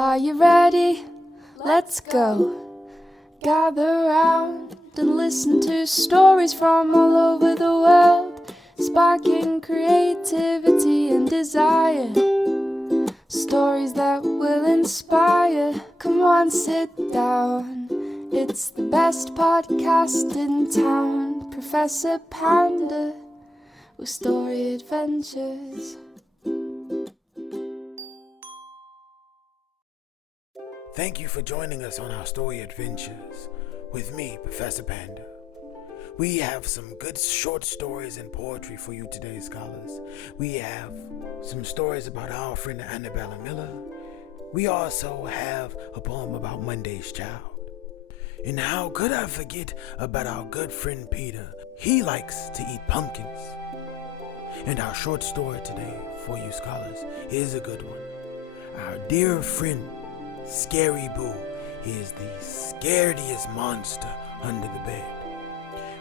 Are you ready? Let's go. Gather round and listen to stories from all over the world, sparking creativity and desire. Stories that will inspire. Come on, sit down. It's the best podcast in town. Professor Panda with story adventures. Thank you for joining us on our story adventures with me, Professor Panda. We have some good short stories and poetry for you today, scholars. We have some stories about our friend Annabella Miller. We also have a poem about Monday's child. And how could I forget about our good friend Peter? He likes to eat pumpkins. And our short story today for you scholars is a good one. Our dear friend Scaredy is the scariest monster under the bed.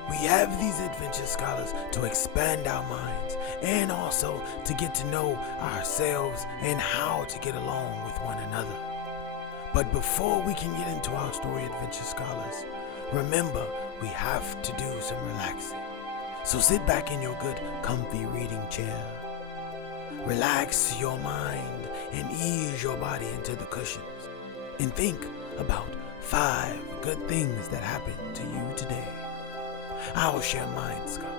We have these adventure scholars to expand our minds and also to get to know ourselves and how to get along with one another. But before we can get into our story adventure scholars, remember we have to do some relaxing. So sit back in your good comfy reading chair. Relax your mind and ease your body into the cushions. And think about 5 good things that happened to you today. I'll share mine, scholars.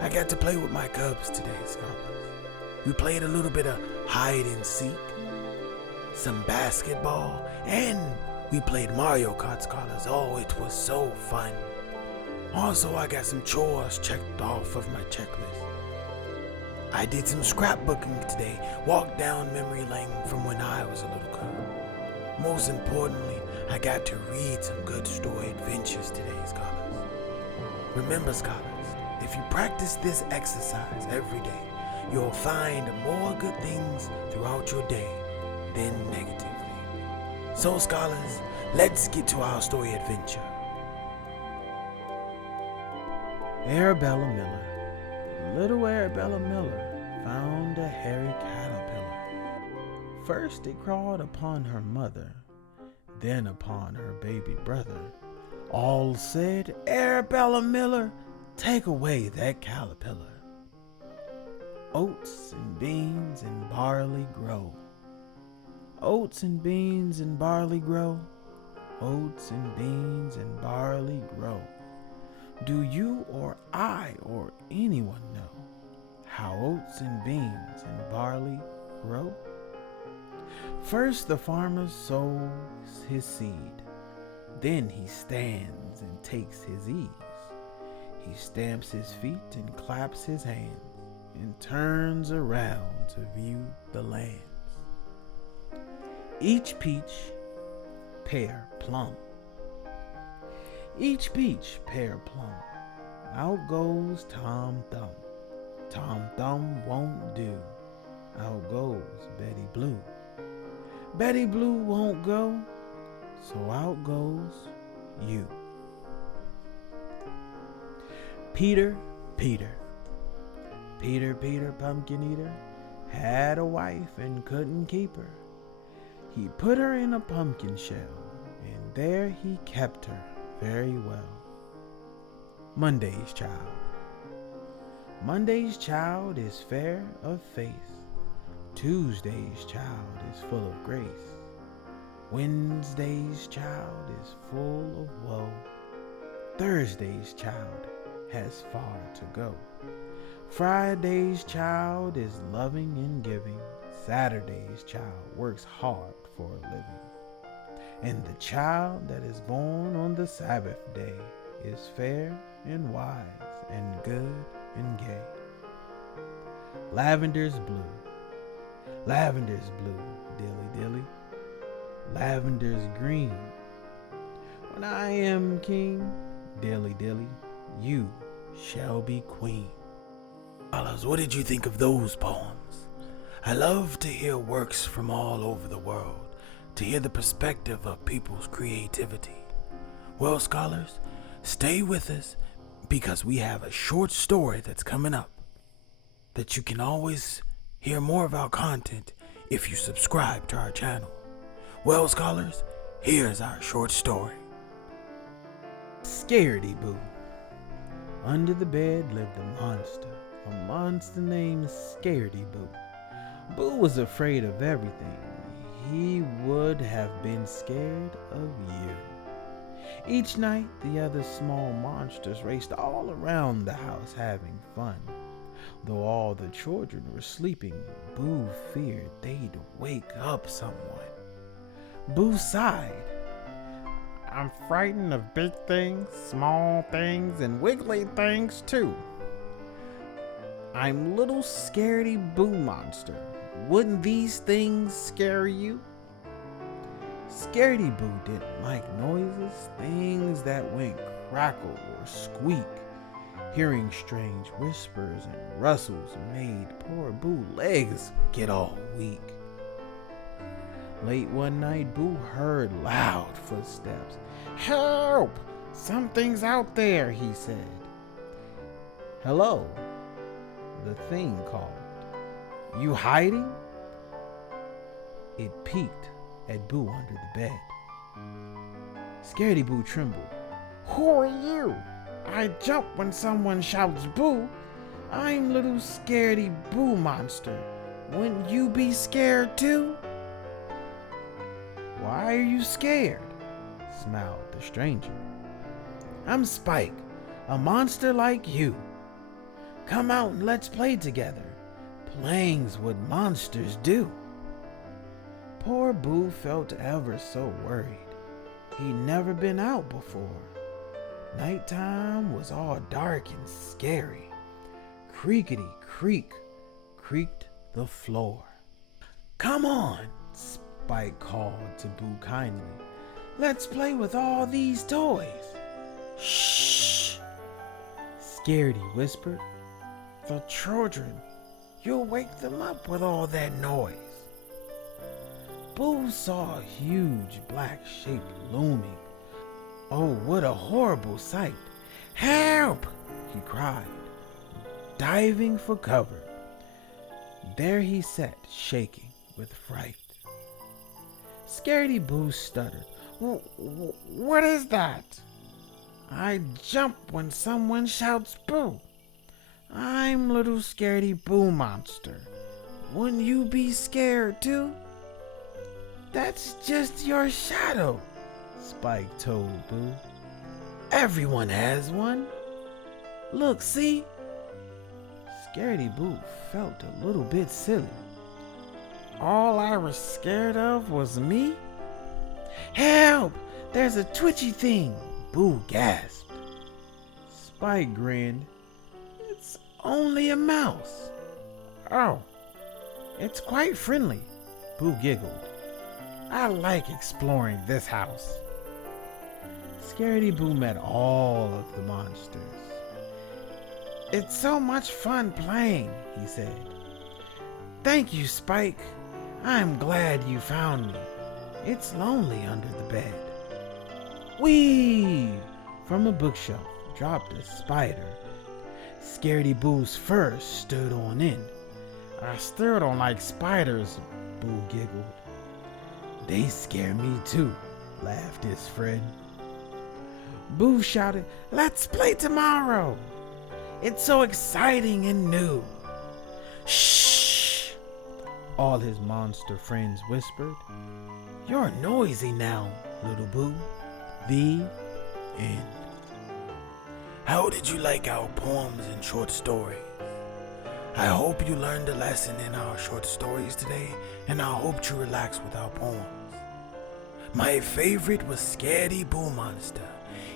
I got to play with my cubs today, scholars. We played a little bit of hide and seek, some basketball, and we played Mario Kart, scholars. Oh, it was so fun. Also, I got some chores checked off of my checklist. I did some scrapbooking today, walked down memory lane from when I was a little cub. Most importantly, I got to read some good story adventures today, scholars. Remember, scholars, if you practice this exercise every day, you'll find more good things throughout your day than negative things. So, scholars, let's get to our story adventure. Arabella Miller. Little Arabella Miller found a hairy caterpillar. First it crawled upon her mother, then upon her baby brother. All said, Arabella Miller, take away that caterpillar. Oats and beans and barley grow. Oats and beans and barley grow. Oats and beans and barley grow. Do you or I or anyone know how oats and beans and barley grow? First the farmer sows his seed, then he stands and takes his ease. He stamps his feet and claps his hands and turns around to view the lands. Each peach, pear, plum. Each peach, pear, plum. Out goes Tom Thumb. Tom Thumb won't do. Out goes Betty Blue. Betty Blue won't go, so out goes you. Peter, Peter. Peter, Peter, pumpkin eater, had a wife and couldn't keep her. He put her in a pumpkin shell, and there he kept her very well. Monday's child. Monday's child is fair of face. Tuesday's child is full of grace. Wednesday's child is full of woe. Thursday's child has far to go. Friday's child is loving and giving. Saturday's child works hard for a living. And the child that is born on the Sabbath day is fair and wise and good and gay. Lavender's blue. Lavender's blue, dilly dilly. Lavender's green. When I am king, dilly dilly, you shall be queen. Scholars, what did you think of those poems? I love to hear works from all over the world, to hear the perspective of people's creativity. Well, scholars, stay with us because we have a short story that's coming up that you can always hear more of our content if you subscribe to our channel. Well, scholars, here's our short story. Scaredy Boo. Under the bed lived a monster named Scaredy Boo. Boo was afraid of everything. He would have been scared of you. Each night, the other small monsters raced all around the house having fun. Though all the children were sleeping, Boo feared they'd wake up someone. Boo sighed. I'm frightened of big things, small things, and wiggly things too. I'm little Scaredy Boo Monster. Wouldn't these things scare you? Scaredy Boo didn't like noises, things that went crackle or squeak. Hearing strange whispers and rustles made poor Boo legs get all weak. Late one night, Boo heard loud footsteps. Help! Something's out there, he said. Hello, the thing called. You hiding? It peeked at Boo under the bed. Scaredy Boo trembled. Who are you? I jump when someone shouts boo. I'm little Scaredy Boo Monster. Wouldn't you be scared too? Why are you scared? Smiled the stranger. I'm Spike, a monster like you. Come out and let's play together. Playing's what monsters do. Poor Boo felt ever so worried. He'd never been out before. Nighttime was all dark and scary. Creakety creak, creaked the floor. Come on, Spike called to Boo kindly. Let's play with all these toys. Shh, Scaredy whispered. The children, you'll wake them up with all that noise. Boo saw a huge black shape looming. Oh, what a horrible sight. Help! He cried, diving for cover. There he sat, shaking with fright. Scaredy Boo stuttered. What is that? I jump when someone shouts boo. I'm little Scaredy Boo Monster. Wouldn't you be scared too? That's just your shadow, Spike told Boo. Everyone has one. Look, see? Scaredy Boo felt a little bit silly. All I was scared of was me? Help! There's a twitchy thing, Boo gasped. Spike grinned. It's only a mouse. Oh, it's quite friendly, Boo giggled. I like exploring this house. Scaredy Boo met all of the monsters. It's so much fun playing, he said. Thank you, Spike. I'm glad you found me. It's lonely under the bed. Whee! From a bookshelf dropped a spider. Scaredy Boo's fur stood on end. I still don't like spiders, Boo giggled. They scare me too, laughed his friend. Boo shouted, let's play tomorrow. It's so exciting and new. Shh, all his monster friends whispered. You're noisy now, little Boo. The end. How did you like our poems and short stories? I hope you learned a lesson in our short stories today, and I hope you relaxed with our poems. My favorite was Scaredy Boo Monster.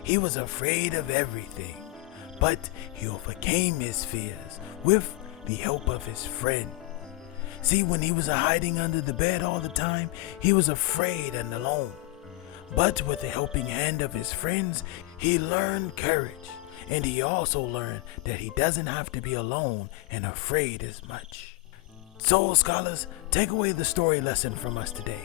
He was afraid of everything, but he overcame his fears with the help of his friend. See, when he was hiding under the bed all the time, he was afraid and alone. But with the helping hand of his friends, he learned courage. And he also learned that he doesn't have to be alone and afraid as much. So, scholars, take away the story lesson from us today.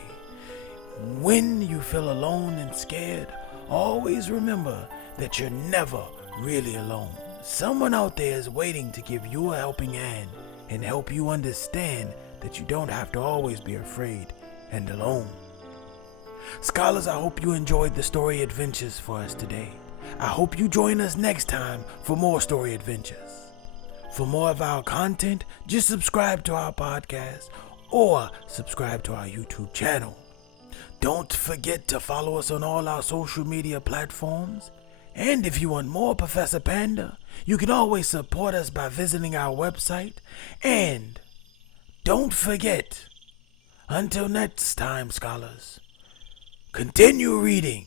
When you feel alone and scared, always remember that you're never really alone. Someone out there is waiting to give you a helping hand and help you understand that you don't have to always be afraid and alone. Scholars, I hope you enjoyed the story adventures for us today. I hope you join us next time for more story adventures. For more of our content, just subscribe to our podcast or subscribe to our YouTube channel. Don't forget to follow us on all our social media platforms. And if you want more Professor Panda, you can always support us by visiting our website. And don't forget, until next time, scholars, continue reading.